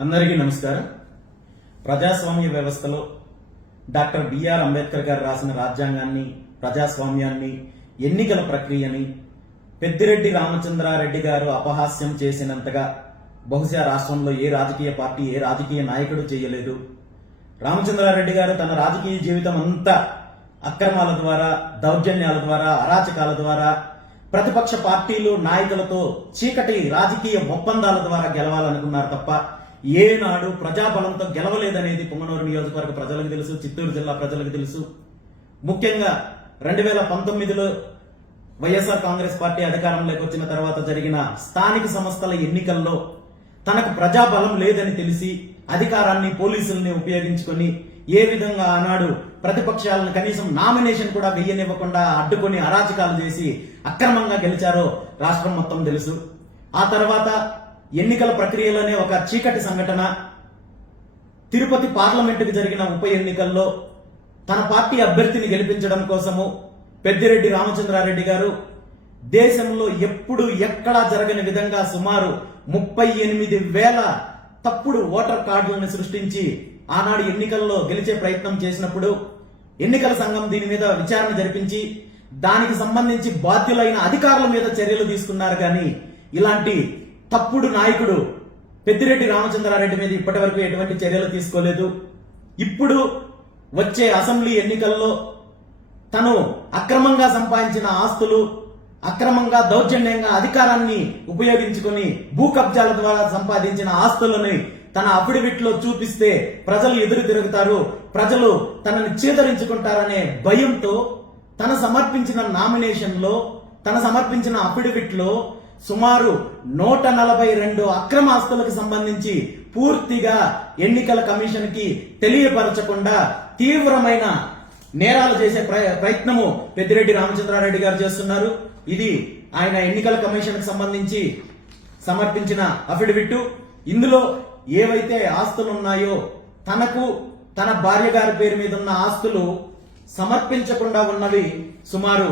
అందరికీ నమస్కారం. ప్రజాస్వామ్య వ్యవస్థలో డాక్టర్ బిఆర్ అంబేద్కర్ గారు రాసిన రాజ్యాంగాన్ని, ప్రజాస్వామ్యాన్ని, ఎన్నికల ప్రక్రియని పెద్దిరెడ్డి రామచంద్రారెడ్డి గారు అపహాస్యం చేసినంతగా బహుశా రాష్ట్రంలో ఏ రాజకీయ పార్టీ, ఏ రాజకీయ నాయకుడు చేయలేదు. రామచంద్రారెడ్డి గారు తన రాజకీయ జీవితం అంతా అక్రమాల ద్వారా, దౌర్జన్యాల ద్వారా, అరాచకాల ద్వారా, ప్రతిపక్ష పార్టీలు నాయకులతో చీకటి రాజకీయ ఒప్పందాల ద్వారా గెలవాలనుకున్నారు తప్ప ఏనాడు ప్రజాబలంతో గెలవలేదనేది పొంగనూరు నియోజకవర్గ ప్రజలకు తెలుసు, చిత్తూరు జిల్లా ప్రజలకు తెలుసు. ముఖ్యంగా 2019లో వైఎస్ఆర్ కాంగ్రెస్ పార్టీ అధికారంలోకి వచ్చిన తర్వాత జరిగిన స్థానిక సంస్థల ఎన్నికల్లో తనకు ప్రజాబలం లేదని తెలిసి అధికారాన్ని, పోలీసుల్ని ఉపయోగించుకొని ఏ విధంగా ఆనాడు ప్రతిపక్షాలను కనీసం నామినేషన్ కూడా వెయ్యనివ్వకుండా అడ్డుకొని అరాచకాలు చేసి అక్రమంగా గెలిచారో రాష్ట్రం మొత్తం తెలుసు. ఆ తర్వాత ఎన్నికల ప్రక్రియలోనే ఒక చీకటి సంఘటన, తిరుపతి పార్లమెంటుకు జరిగిన ఉప ఎన్నికల్లో తన పార్టీ అభ్యర్థిని గెలిపించడం కోసము పెద్దిరెడ్డి రామచంద్రారెడ్డి గారు దేశంలో ఎప్పుడు ఎక్కడా జరగని విధంగా సుమారు 38,000 తప్పుడు ఓటర్ కార్డులను సృష్టించి ఆనాడు ఎన్నికల్లో గెలిచే ప్రయత్నం చేసినప్పుడు ఎన్నికల సంఘం దీని మీద విచారణ జరిపించి దానికి సంబంధించి బాధ్యులైన అధికారుల మీద చర్యలు తీసుకున్నారు. కానీ ఇలాంటి తప్పుడు నాయకుడు పెద్దిరెడ్డి రామచంద్రారెడ్డి మీద ఇప్పటి వరకు ఎటువంటి చర్యలు తీసుకోలేదు. ఇప్పుడు వచ్చే అసెంబ్లీ ఎన్నికల్లో తను అక్రమంగా సంపాదించిన ఆస్తులు, అక్రమంగా దౌర్జన్యంగా అధికారాన్ని ఉపయోగించుకొని భూ కబ్జాల ద్వారా సంపాదించిన ఆస్తులని తన అఫిడవిట్ లో చూపిస్తే ప్రజలు ఎదురు తిరుగుతారు, ప్రజలు తనని చేదరించుకుంటారనే భయంతో తన సమర్పించిన నామినేషన్ లో, తన సమర్పించిన అఫిడవిట్ లో సుమారు 142 అక్రమ ఆస్తులకు సంబంధించి పూర్తిగా ఎన్నికల కమిషన్ కి తెలియపరచకుండా తీవ్రమైన నేరాలు చేసే ప్రయత్నము పెద్దిరెడ్డి రామచంద్రారెడ్డి గారు చేస్తున్నారు. ఇది ఆయన ఎన్నికల కమిషన్ కి సంబంధించి సమర్పించిన అఫిడవిట్. ఇందులో ఏవైతే ఆస్తులు ఉన్నాయో తనకు, తన భార్య గారి పేరు మీద ఉన్న ఆస్తులు సమర్పించకుండా ఉన్నవి సుమారు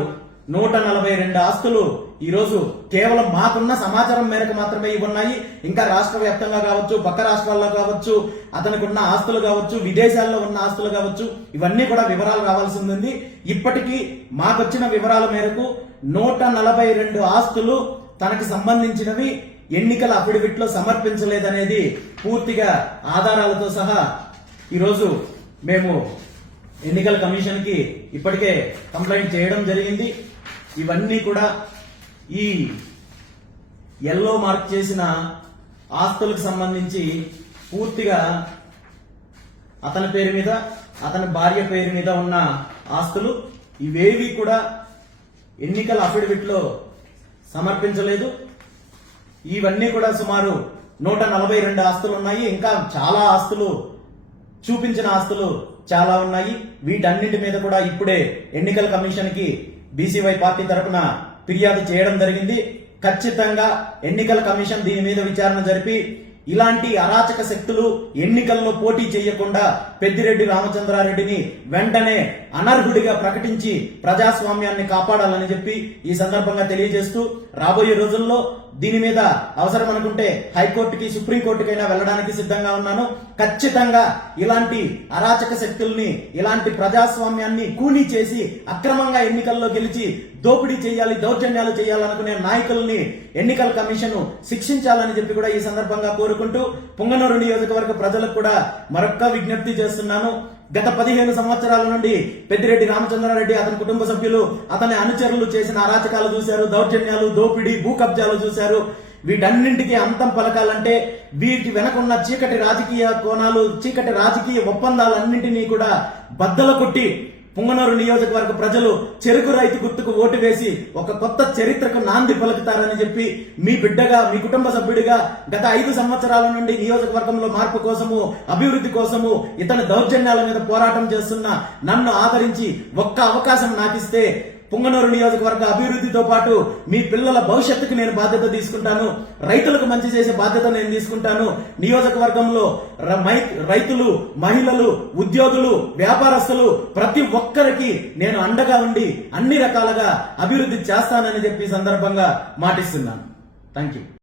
142 ఆస్తులు ఈరోజు కేవలం మాకున్న సమాచారం మేరకు మాత్రమే ఇవి ఉన్నాయి. ఇంకా రాష్ట్ర వ్యాప్తంగా కావచ్చు, పక్క రాష్ట్రాల్లో కావచ్చు, అతనికి ఉన్న ఆస్తులు కావచ్చు, విదేశాల్లో ఉన్న ఆస్తులు కావచ్చు, ఇవన్నీ కూడా వివరాలు రావాల్సి ఉంది. ఇప్పటికీ మాకొచ్చిన వివరాల మేరకు 142 ఆస్తులు తనకు సంబంధించినవి ఎన్నికల అఫిడవిట్ లో సమర్పించలేదనేది పూర్తిగా ఆధారాలతో సహా ఈరోజు మేము ఎన్నికల కమిషన్ కి ఇప్పటికే కంప్లైంట్ చేయడం జరిగింది. ఇవన్నీ కూడా ఈ ఎల్లో మార్క్ చేసిన ఆస్తులకు సంబంధించి పూర్తిగా అతని పేరు మీద, అతని భార్య పేరు మీద ఉన్న ఆస్తులు. ఇవేవి కూడా ఎన్నికల అఫిడవిట్ లో సమర్పించలేదు. ఇవన్నీ కూడా సుమారు 142 ఆస్తులు ఉన్నాయి. ఇంకా చాలా ఆస్తులు, చూపించిన ఆస్తులు చాలా ఉన్నాయి. వీటన్నిటి మీద కూడా ఇప్పుడే ఎన్నికల కమిషన్ కి బీసీవై పార్టీ తరఫున ఫిర్యాదు చేయడం జరిగింది. ఖచ్చితంగా ఎన్నికల కమిషన్ దీని మీద విచారణ జరిపి ఇలాంటి అరాచక శక్తులు ఎన్నికల్లో పోటీ చేయకుండా పెద్దిరెడ్డి రామచంద్రారెడ్డిని వెంటనే అనర్హుడిగా ప్రకటించి ప్రజాస్వామ్యాన్ని కాపాడాలని చెప్పి ఈ సందర్భంగా తెలియజేస్తూ, రాబోయే రోజుల్లో దీని మీద అవసరం అనుకుంటే హైకోర్టుకి, సుప్రీంకోర్టుకైనా వెళ్లడానికి సిద్ధంగా ఉన్నాను. ఖచ్చితంగా ఇలాంటి అరాచక శక్తుల్ని, ఇలాంటి ప్రజాస్వామ్యాన్ని కూనీ చేసి అక్రమంగా ఎన్నికల్లో గెలిచి దోపిడీ చేయాలి, దౌర్జన్యాలు చేయాలనుకునే నాయకుల్ని ఎన్నికల కమిషన్ శిక్షించాలని చెప్పి కూడా ఈ సందర్భంగా కోరుకుంటూ పొంగనూరు నియోజకవర్గ ప్రజలకు కూడా మరొక్క విజ్ఞప్తి చేస్తున్నాను. గత 15 సంవత్సరాల నుండి పెద్దిరెడ్డి రామచంద్రారెడ్డి, అతని కుటుంబ సభ్యులు, అతని అనుచరులు చేసిన అరాచకాలు చూశారు, దౌర్జన్యాలు, దోపిడీ, భూ కబ్జాలు చూశారు. వీటన్నింటికీ అంతం పలకాలంటే వీటి వెనకున్న చీకటి రాజకీయ కోణాలు, చీకటి రాజకీయ ఒప్పందాలన్నింటినీ కూడా బద్దలు కొట్టి పొంగనూరు నియోజకవర్గ ప్రజలు చెరుకు రైతు గుర్తుకు ఓటు వేసి ఒక కొత్త చరిత్రకు నాంది పలుకుతారని చెప్పి మీ బిడ్డగా, మీ కుటుంబ సభ్యుడిగా గత 5 సంవత్సరాల నుండి నియోజకవర్గంలో మార్పు కోసము, అభివృద్ధి కోసము, ఇతని దౌర్జన్యాల మీద పోరాటం చేస్తున్న నన్ను ఆదరించి ఒక్క అవకాశం నాకిస్తే పొంగనూరు నియోజకవర్గ అభివృద్ధితో పాటు మీ పిల్లల భవిష్యత్తుకు నేను బాధ్యత తీసుకుంటాను. రైతులకు మంచి చేసే బాధ్యత నేను తీసుకుంటాను. నియోజకవర్గంలో రైతులు, మహిళలు, ఉద్యోగులు, వ్యాపారస్తులు ప్రతి ఒక్కరికి నేను అండగా ఉండి అన్ని రకాలుగా అభివృద్ధి చేస్తానని చెప్పి సందర్భంగా మాటిస్తున్నాను. Thank you.